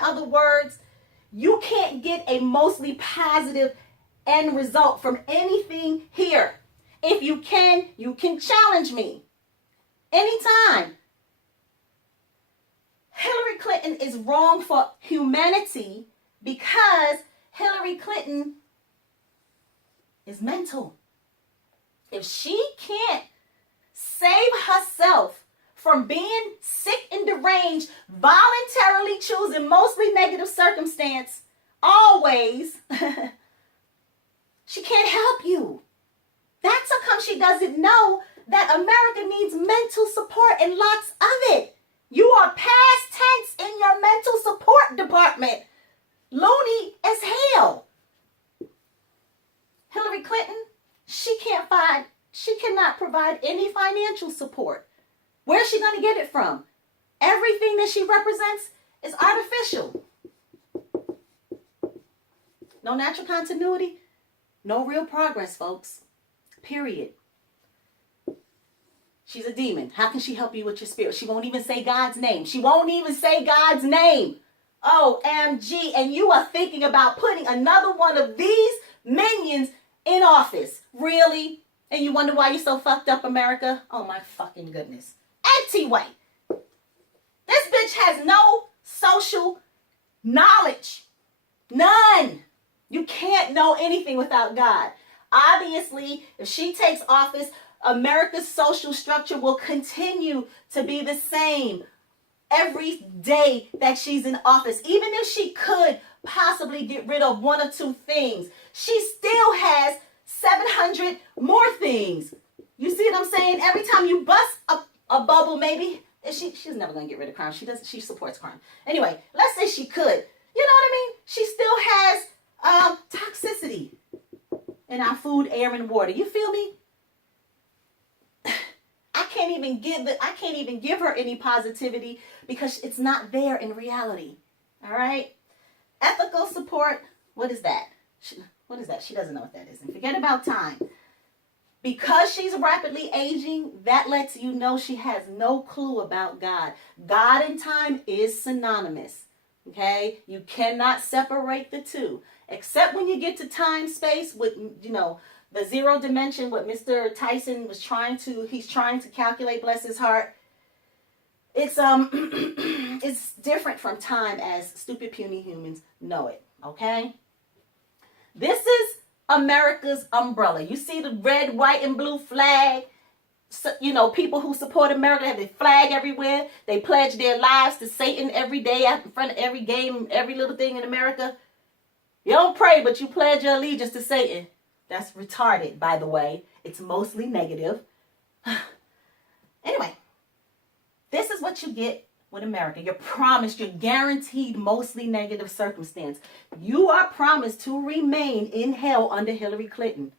In other words, you can't get a mostly positive end result from anything here. If you can challenge me anytime. Hillary Clinton is wrong for humanity because Hillary Clinton is mental. If she can't save herself from being sick and deranged, voluntarily choosing mostly negative circumstance, always, she can't help you. That's how come she doesn't know that America needs mental support and lots of it. You are past tense in your mental support department. Loony as hell. Hillary Clinton, she cannot provide any financial support. Where's she going to get it from? Everything that she represents is artificial. No natural continuity, no real progress, folks. Period. She's a demon. How can she help you with your spirit? She won't even say God's name. She won't even say God's name. OMG. And you are thinking about putting another one of these minions in office. Really? And you wonder why you're so fucked up, America? Oh my fucking goodness. Anyway, this bitch has no social knowledge. None. You can't know anything without God. Obviously, if she takes office, America's social structure will continue to be the same every day that she's in office. Even if she could possibly get rid of one or two things, she still has 700 more things. You see what I'm saying? Every time you bust a bubble, maybe she's never going to get rid of crime. She supports crime. Anyway, let's say she could. You know what I mean? She still has toxicity in our food, air, and water. You feel me? I can't even give her any positivity because it's not there in reality. All right? Ethical support, what is that? What is that? She doesn't know what that is. And forget about time. Because she's rapidly aging, that lets you know she has no clue about God. God and time is synonymous. Okay? You cannot separate the two. Except when you get to time space with, the zero dimension, what Mr. Tyson he's trying to calculate, bless his heart. It's it's different from time as stupid puny humans know it, okay? This is America's umbrella. You see the red, white, and blue flag? So, people who support America have their flag everywhere. They pledge their lives to Satan every day in front of every game, every little thing in America. You don't pray, but you pledge your allegiance to Satan. That's retarded, by the way. It's mostly negative. Anyway, this is what you get with America. You're promised, you're guaranteed mostly negative circumstance. You are promised to remain in hell under Hillary Clinton.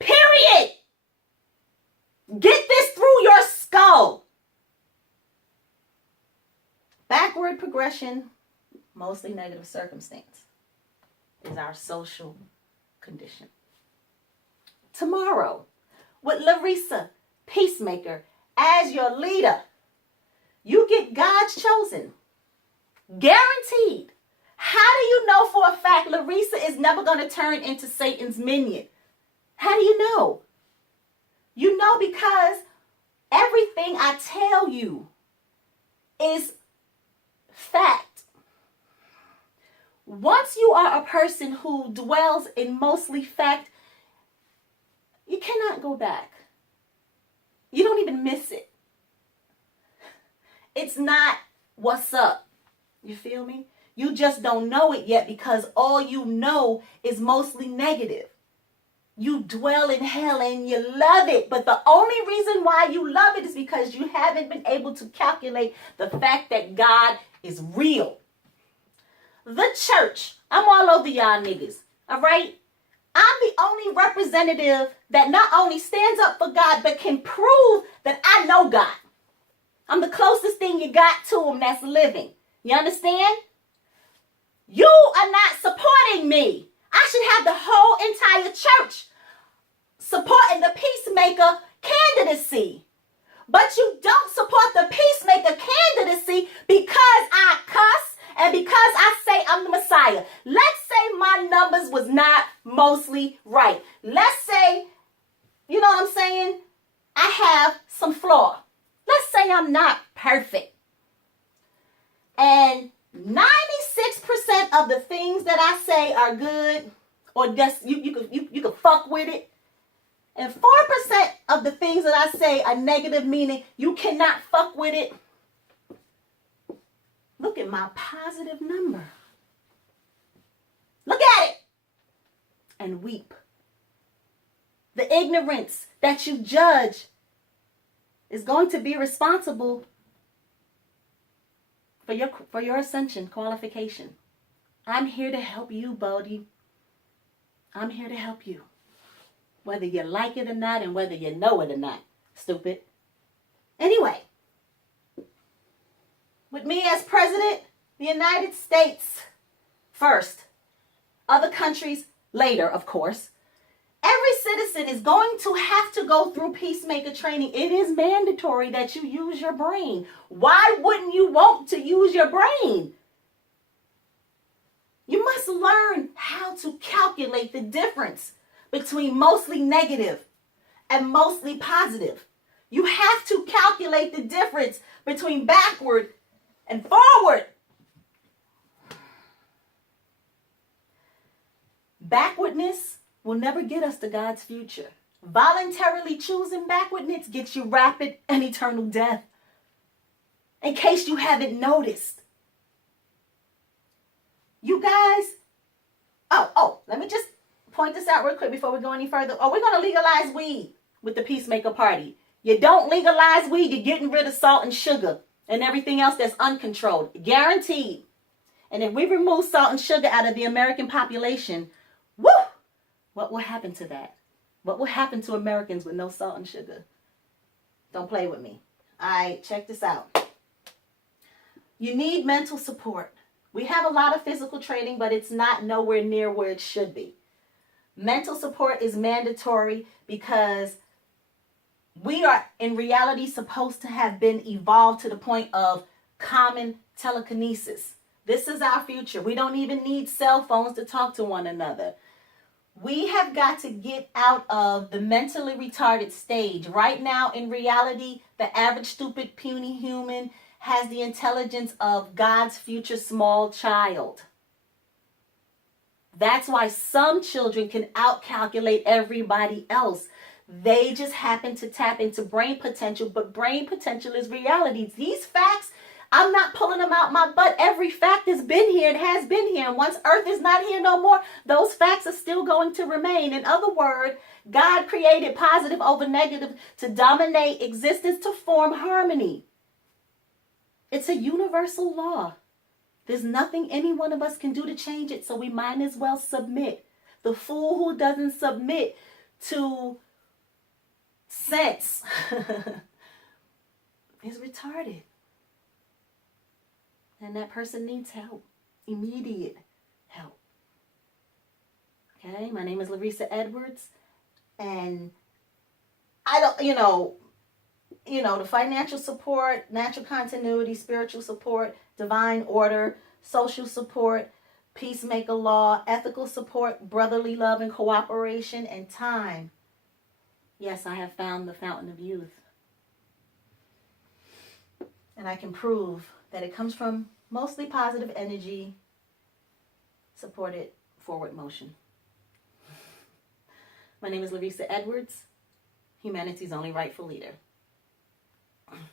Period. Get this through your skull. Backward progression, mostly negative circumstance, is our social condition. Tomorrow, with Larissa, Peacemaker, as your leader, you get God's chosen. Guaranteed. How do you know for a fact Larissa is never going to turn into Satan's minion? How do you know? You know because everything I tell you is fact. Once you are a person who dwells in mostly fact, you cannot go back. You don't even miss it. It's not what's up. You feel me? You just don't know it yet because all you know is mostly negative. You dwell in hell and you love it. But the only reason why you love it is because you haven't been able to calculate the fact that God is real. The church, I'm all over y'all niggas, all right? I'm the only representative that not only stands up for God, but can prove that I know God. I'm the closest thing you got to him that's living. You understand? You are not supporting me. I should have the whole entire church supporting the peacemaker candidacy. But you don't support the peacemaker candidacy because I cuss and And because I say I'm the Messiah, let's say my numbers was not mostly right. Let's say, you know what I'm saying, I have some flaw. Let's say I'm not perfect. And 96% of the things that I say are good, or just you could fuck with it. And 4% of the things that I say are negative, meaning you cannot fuck with it. Look at my positive number. Look at it. And weep. The ignorance that you judge is going to be responsible for your ascension, qualification. I'm here to help you, Bodhi. I'm here to help you. Whether you like it or not, and whether you know it or not. Stupid. Anyway, with me as president, the United States first. Other countries later, of course. Every citizen is going to have to go through peacemaker training. It is mandatory that you use your brain. Why wouldn't you want to use your brain? You must learn how to calculate the difference between mostly negative and mostly positive. You have to calculate the difference between backward and forward. Backwardness will never get us to God's future. Voluntarily choosing backwardness gets you rapid and eternal death. In case you haven't noticed. You guys, let me just point this out real quick before we go any further. We're going to legalize weed with the Peacemaker Party. You don't legalize weed, you're getting rid of salt and sugar and everything else that's uncontrolled. Guaranteed. And if we remove salt and sugar out of the American population, woo! What will happen to that? What will happen to Americans with no salt and sugar? Don't play with me. All right, check this out. You need mental support. We have a lot of physical training, but it's not nowhere near where it should be. Mental support is mandatory because we are in reality supposed to have been evolved to the point of common telekinesis. This is our future. We don't even need cell phones to talk to one another. We have got to get out of the mentally retarded stage. Right now, in reality, the average stupid puny human has the intelligence of God's future small child. That's why some children can outcalculate everybody else. They just happen to tap into brain potential, but brain potential is reality. These facts, I'm not pulling them out my butt. Every fact has been here. It has been here. And once Earth is not here no more, those facts are still going to remain. In other words, God created positive over negative to dominate existence, to form harmony. It's a universal law. There's nothing any one of us can do to change it, so we might as well submit. The fool who doesn't submit to sense is retarded. And that person needs help. Immediate help. Okay, my name is Larissa Edwards. And I don't, the financial support, natural continuity, spiritual support, divine order, social support, peacemaker law, ethical support, brotherly love and cooperation, and time. Yes, I have found the fountain of youth. And I can prove that it comes from mostly positive energy, supported forward motion. My name is Larissa Edwards, humanity's only rightful leader.